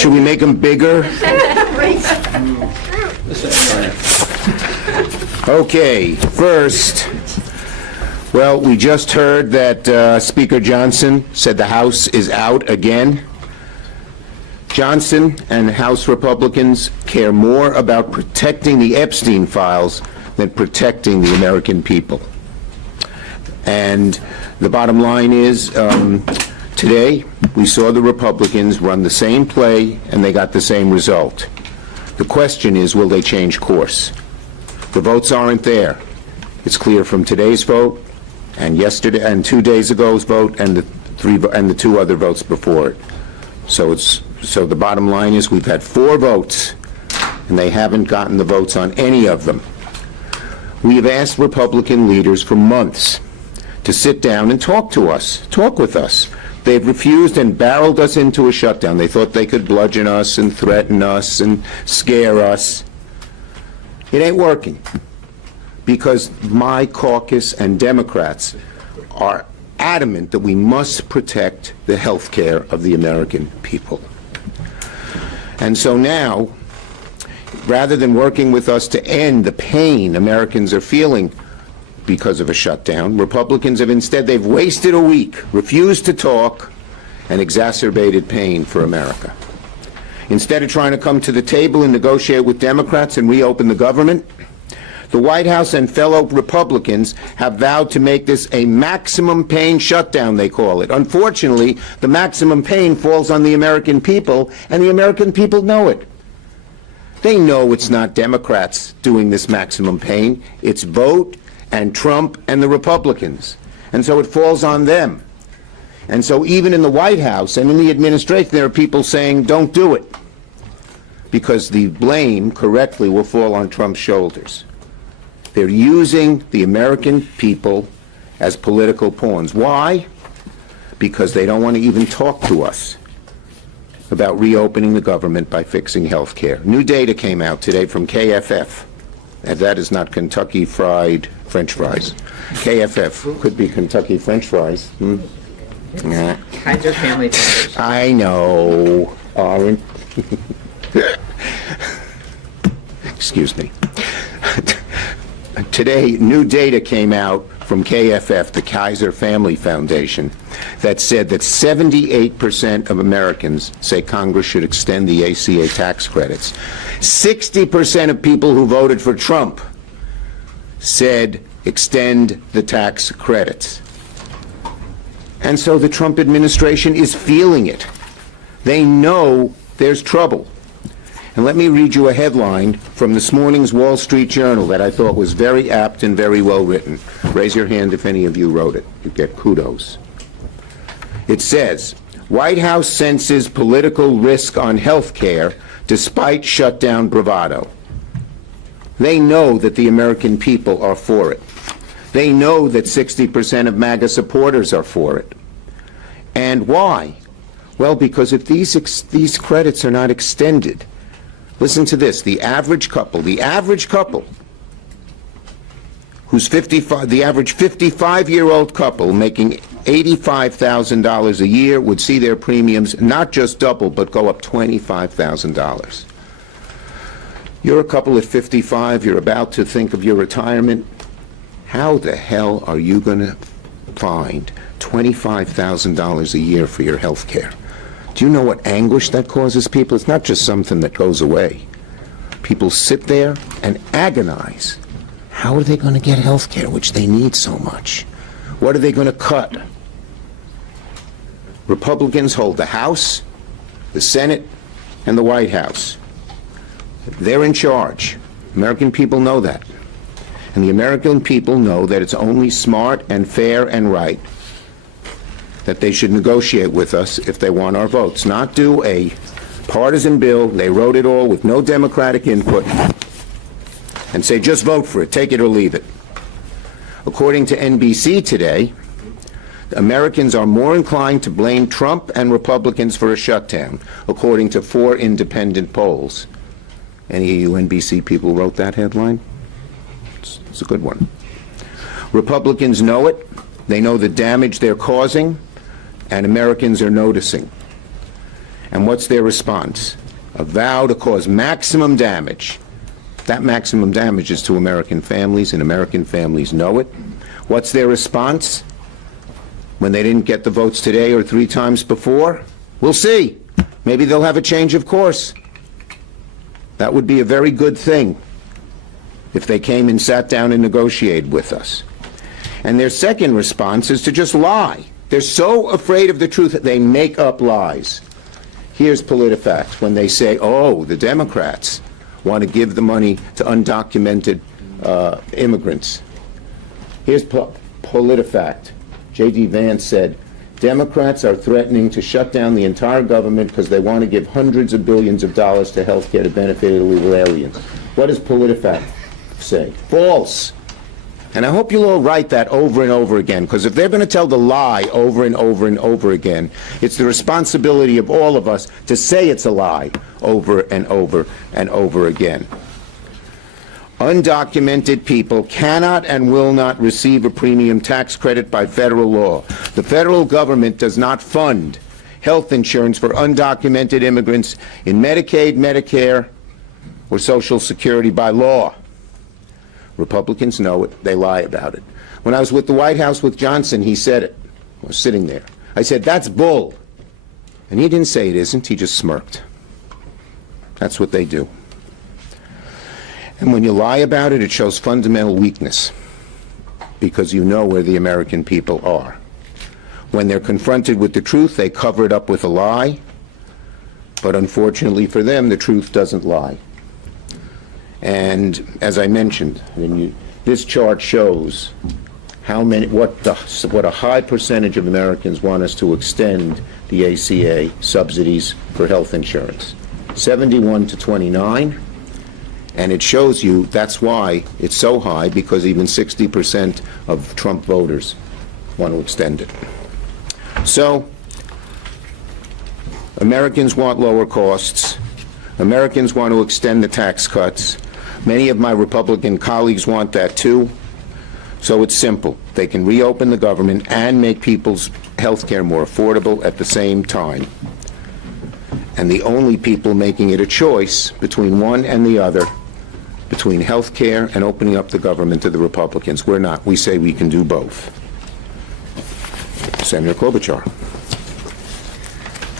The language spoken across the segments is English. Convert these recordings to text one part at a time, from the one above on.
Should we make them bigger? Okay, first, well, we just heard that Speaker Johnson said the House is out again. Johnson and House Republicans care more about protecting the Epstein files than protecting the American people. And the bottom line is, today we saw the Republicans run the same play and they got the same result. The question is, will they change course? The votes aren't there. It's clear from today's vote and yesterday and 2 days ago's vote and the two other votes before it. So the bottom line is we've had 4 votes and they haven't gotten the votes on any of them. We have asked Republican leaders for months to sit down and talk with us. They've refused and barreled us into a shutdown. They thought they could bludgeon us and threaten us and scare us. It ain't working because my caucus and Democrats are adamant that we must protect the health care of the American people. And so now, rather than working with us to end the pain Americans are feeling because of a shutdown, Republicans have instead, they've wasted a week, refused to talk, and exacerbated pain for America. Instead of trying to come to the table and negotiate with Democrats and reopen the government, the White House and fellow Republicans have vowed to make this a maximum pain shutdown, they call it. Unfortunately, the maximum pain falls on the American people, and the American people know it. They know it's not Democrats doing this maximum pain. It's vote and Trump and the Republicans. And so it falls on them. And so even in the White House and in the administration, there are people saying, don't do it, because the blame correctly will fall on Trump's shoulders. They're using the American people as political pawns. Why? Because they don't want to even talk to us about reopening the government by fixing health care. New data came out today from KFF, and that is not Kentucky Fried French fries. KFF could be Kentucky French fries. Nah. Kaiser Family Foundation. I know. Aren't. Excuse me. Today, new data came out from KFF, the Kaiser Family Foundation, that said that 78% of Americans say Congress should extend the ACA tax credits. 60% of people who voted for Trump said extend the tax credits. And so the Trump administration is feeling it. They know there's trouble. And let me read you a headline from this morning's Wall Street Journal that I thought was very apt and very well written. Raise your hand if any of you wrote it. You get kudos. It says, White House senses political risk on health care despite shutdown bravado. They know that the American people are for it. They know that 60% of MAGA supporters are for it. And why? Well, because if these credits are not extended, listen to this, the average couple who's 55, the average 55-year-old couple making $85,000 a year would see their premiums not just double, but go up $25,000. You're a couple at 55, you're about to think of your retirement. How the hell are you going to find $25,000 a year for your health care? Do you know what anguish that causes people? It's not just something that goes away. People sit there and agonize. How are they going to get health care, which they need so much? What are they going to cut? Republicans hold the House, the Senate, and the White House. They're in charge. American people know that. And the American people know that it's only smart and fair and right that they should negotiate with us if they want our votes, not do a partisan bill, they wrote it all with no Democratic input, and say just vote for it, take it or leave it. According to NBC today, Americans are more inclined to blame Trump and Republicans for a shutdown, according to 4 independent polls. Any of you NBC people wrote that headline? It's a good one. Republicans know it. They know the damage they're causing, and Americans are noticing. And what's their response? A vow to cause maximum damage. That maximum damage is to American families, and American families know it. What's their response when they didn't get the votes today or 3 times before? We'll see. Maybe they'll have a change of course. That would be a very good thing if they came and sat down and negotiated with us. And their second response is to just lie. They're so afraid of the truth that they make up lies. Here's PolitiFact when they say, oh, the Democrats want to give the money to undocumented immigrants. Here's PolitiFact. J.D. Vance said, Democrats are threatening to shut down the entire government because they want to give hundreds of billions of dollars to health care to benefit illegal aliens. What does PolitiFact say? False. And I hope you'll all write that over and over again, because if they're going to tell the lie over and over and over again, it's the responsibility of all of us to say it's a lie over and over and over again. Undocumented people cannot and will not receive a premium tax credit by federal law. The federal government does not fund health insurance for undocumented immigrants in Medicaid, Medicare, or Social Security by law. Republicans know it. They lie about it. When I was with the White House with Johnson, he said it. I was sitting there. I said, that's bull. And he didn't say it isn't. He just smirked. That's what they do. And when you lie about it, it shows fundamental weakness, because you know where the American people are. When they're confronted with the truth, they cover it up with a lie. But unfortunately for them, the truth doesn't lie. And as I mentioned, this chart shows how many, what a high percentage of Americans want us to extend the ACA subsidies for health insurance. 71 to 29. And it shows you that's why it's so high, because even 60% of Trump voters want to extend it. So, Americans want lower costs. Americans want to extend the tax cuts. Many of my Republican colleagues want that too. So it's simple. They can reopen the government and make people's health care more affordable at the same time. And the only people making it a choice between one and the other, between health care and opening up the government, to the Republicans. We're not. We say we can do both. Senator Klobuchar.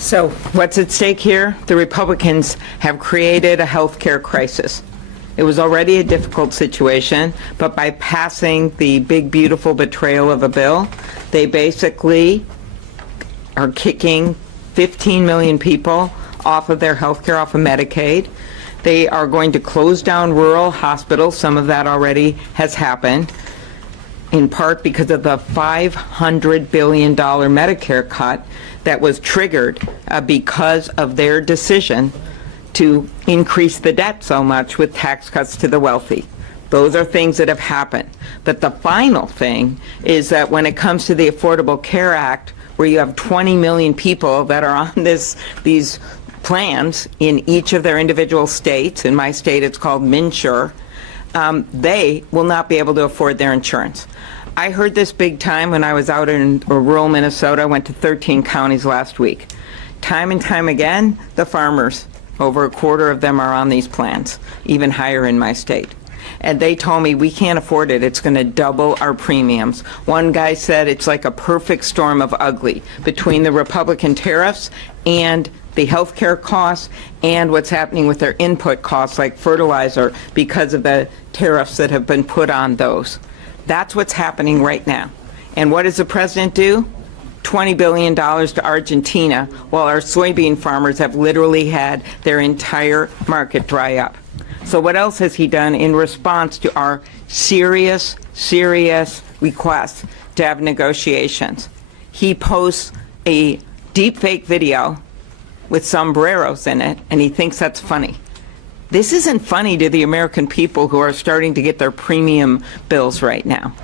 So what's at stake here? The Republicans have created a health care crisis. It was already a difficult situation, but by passing the big, beautiful betrayal of a bill, they basically are kicking 15 million people off of their health care, off of Medicaid. They are going to close down rural hospitals. Some of that already has happened, in part because of the $500 billion Medicare cut that was triggered because of their decision to increase the debt so much with tax cuts to the wealthy. Those are things that have happened. But the final thing is that when it comes to the Affordable Care Act, where you have 20 million people that are on these plans in each of their individual states, in my state it's called MNsure, they will not be able to afford their insurance. I heard this big time when I was out in rural Minnesota. I went to 13 counties last week. Time and time again, the farmers, over a quarter of them are on these plans, even higher in my state. And they told me, we can't afford it. It's going to double our premiums. One guy said it's like a perfect storm of ugly between the Republican tariffs and the health care costs and what's happening with their input costs like fertilizer because of the tariffs that have been put on those. That's what's happening right now. And what does the president do? $20 billion to Argentina, while our soybean farmers have literally had their entire market dry up. So what else has he done in response to our serious request to have negotiations? He posts a deepfake video with sombreros in it, and he thinks that's funny. This isn't funny to the American people who are starting to get their premium bills right now.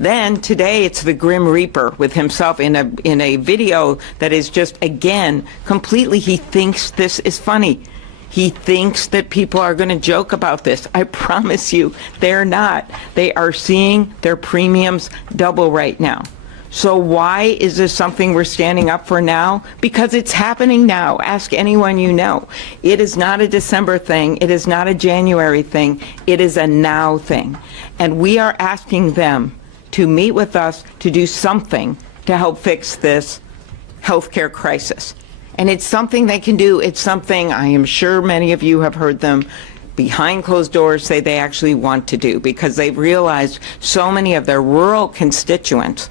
Then today it's the Grim Reaper with himself in a video that is just, again, completely, he thinks this is funny. He thinks that people are going to joke about this. I promise you, they're not. They are seeing their premiums double right now. So why is this something we're standing up for now? Because it's happening now. Ask anyone you know. It is not a December thing. It is not a January thing. It is a now thing. And we are asking them to meet with us to do something to help fix this healthcare crisis. And it's something they can do. It's something I am sure many of you have heard them behind closed doors say they actually want to do, because they've realized so many of their rural constituents,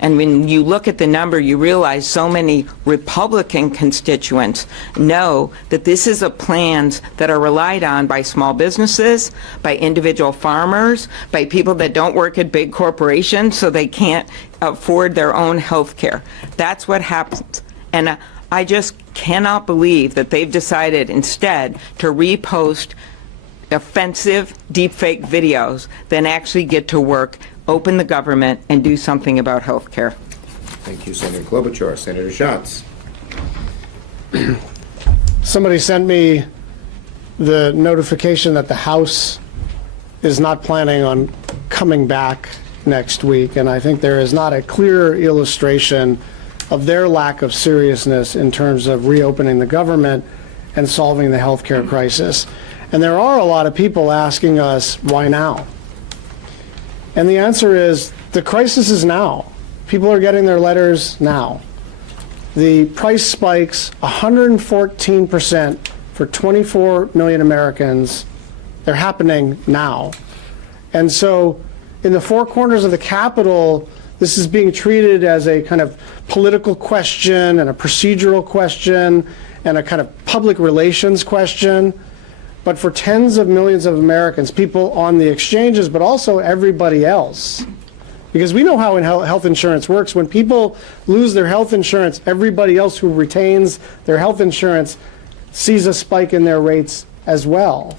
and when you look at the number, you realize so many Republican constituents know that this is a plans that are relied on by small businesses, by individual farmers, by people that don't work at big corporations so they can't afford their own health care. That's what happens. And I just cannot believe that they've decided instead to repost offensive deepfake videos than actually get to work, open the government, and do something about health care. Thank you, Senator Klobuchar. Senator Schatz. Somebody sent me the notification that the House is not planning on coming back next week, and I think there is not a clear illustration of their lack of seriousness in terms of reopening the government and solving the healthcare crisis. And there are a lot of people asking us, why now? And the answer is, the crisis is now. People are getting their letters now. The price spikes 114% for 24 million Americans. They're happening now. And so in the four corners of the Capitol, this is being treated as a kind of political question and a procedural question and a kind of public relations question. But for tens of millions of Americans, people on the exchanges, but also everybody else, because we know how health insurance works. When people lose their health insurance, everybody else who retains their health insurance sees a spike in their rates as well.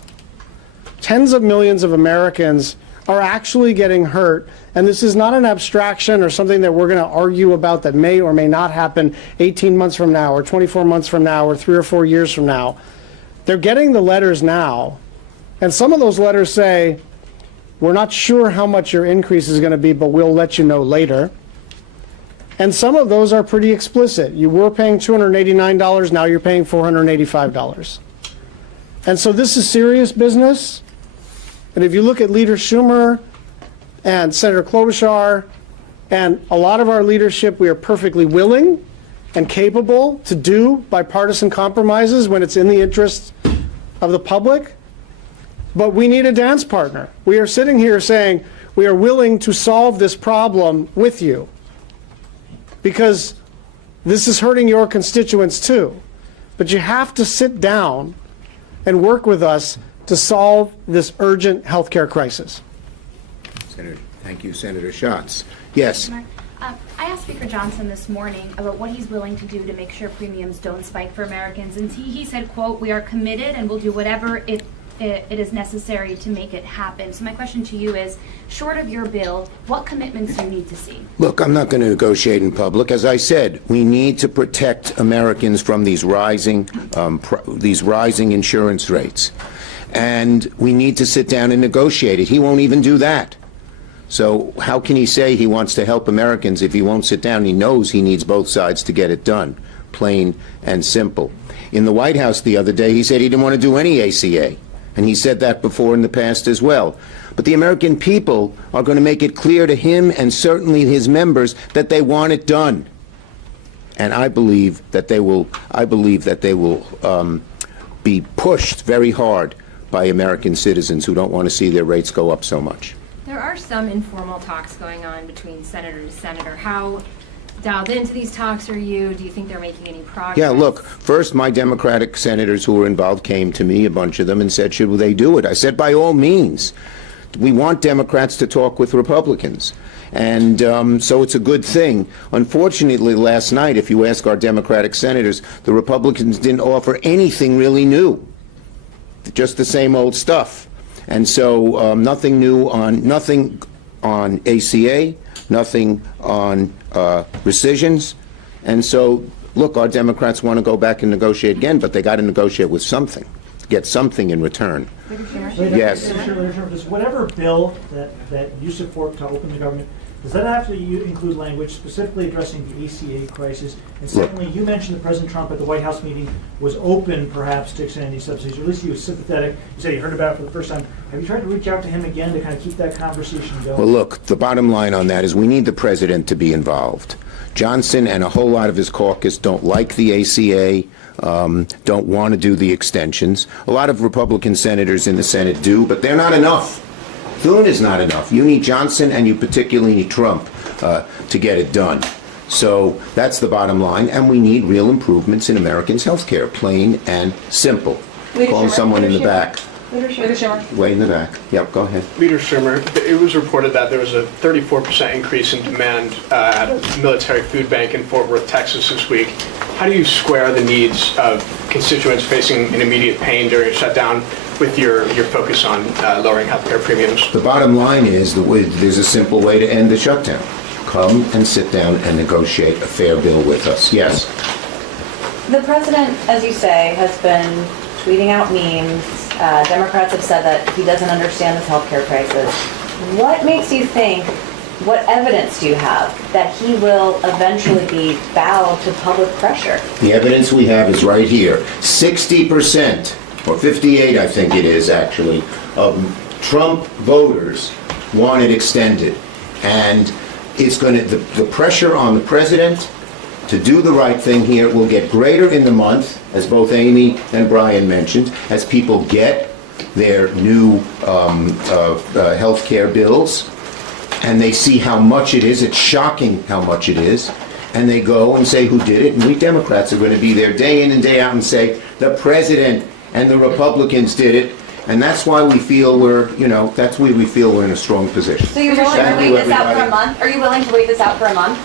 Tens of millions of Americans are actually getting hurt, and this is not an abstraction or something that we're going to argue about that may or may not happen 18 months from now or 24 months from now or 3 or 4 years from now. They're getting the letters now, and some of those letters say, we're not sure how much your increase is going to be, but we'll let you know later. And some of those are pretty explicit. You were paying $289, now you're paying $485. And so this is serious business. And if you look at Leader Schumer and Senator Klobuchar and a lot of our leadership, we are perfectly willing and capable to do bipartisan compromises when it's in the interest of the public. But we need a dance partner. We are sitting here saying we are willing to solve this problem with you, because this is hurting your constituents too. But you have to sit down and work with us to solve this urgent health care crisis. Senator, thank you, Senator Schatz. Yes. I asked Speaker Johnson this morning about what he's willing to do to make sure premiums don't spike for Americans, and he said, quote, "We are committed and will do whatever it is necessary to make it happen." So my question to you is, short of your bill, what commitments do you need to see? Look, I'm not going to negotiate in public. As I said, we need to protect Americans from these rising insurance rates. And we need to sit down and negotiate it. He won't even do that. So how can he say he wants to help Americans if he won't sit down? He knows he needs both sides to get it done, plain and simple. In the White House the other day, he said he didn't want to do any ACA. And he said that before in the past as well. But the American people are going to make it clear to him and certainly his members that they want it done. And I believe that they will be pushed very hard by American citizens who don't want to see their rates go up so much. There are some informal talks going on between senator to senator. How dialed into these talks are you? Do you think they're making any progress? Yeah, look, first my Democratic senators who were involved came to me, a bunch of them, and said, should they do it? I said, by all means. We want Democrats to talk with Republicans. And so it's a good thing. Unfortunately, last night, if you ask our Democratic senators, the Republicans didn't offer anything really new. Just the same old stuff. And so nothing new on ACA, nothing on rescissions. And so, look, our Democrats want to go back and negotiate again, but they got to negotiate with something, get something in return. Yes. Does whatever bill that you support to open the government, Does that have to include language specifically addressing the ACA crisis? And secondly, you mentioned that President Trump at the White House meeting was open perhaps to extending these subsidies, or at least he was sympathetic. You said you heard about it for the first time. Have you tried to reach out to him again to kind of keep that conversation going? Well, look, the bottom line on that is we need the president to be involved. Johnson and a whole lot of his caucus don't like the ACA, don't want to do the extensions. A lot of Republican senators in the Senate do, but they're not enough. Thune is not enough. You need Johnson, and you particularly need Trump to get it done. So that's the bottom line, and we need real improvements in Americans' health care, plain and simple. Calling someone in the back. Way in the back. Yep, go ahead. Leader Schumer, it was reported that there was a 34% increase in demand at a military food bank in Fort Worth, Texas this week. How do you square the needs of constituents facing an immediate pain during a shutdown with your focus on lowering healthcare premiums? The bottom line is there's a simple way to end the shutdown. Come and sit down and negotiate a fair bill with us. Yes? The president, as you say, has been tweeting out memes. Democrats have said that he doesn't understand this healthcare crisis. What makes you think, what evidence do you have that he will eventually be bowed to public pressure? The evidence we have is right here. 60%, or 58 I think it is actually, of Trump voters want it extended. And it's going to, the pressure on the president to do the right thing here will get greater in the month, as both Amy and Brian mentioned, as people get their new health care bills, and they see how much it is. It's shocking how much it is. And they go and say who did it, and we Democrats are going to be there day in and day out and say, the president and the Republicans did it, and that's why we feel we're in a strong position. So you're willing to Thank wait you, this out for a everybody. month? Are you willing to wait this out for a month?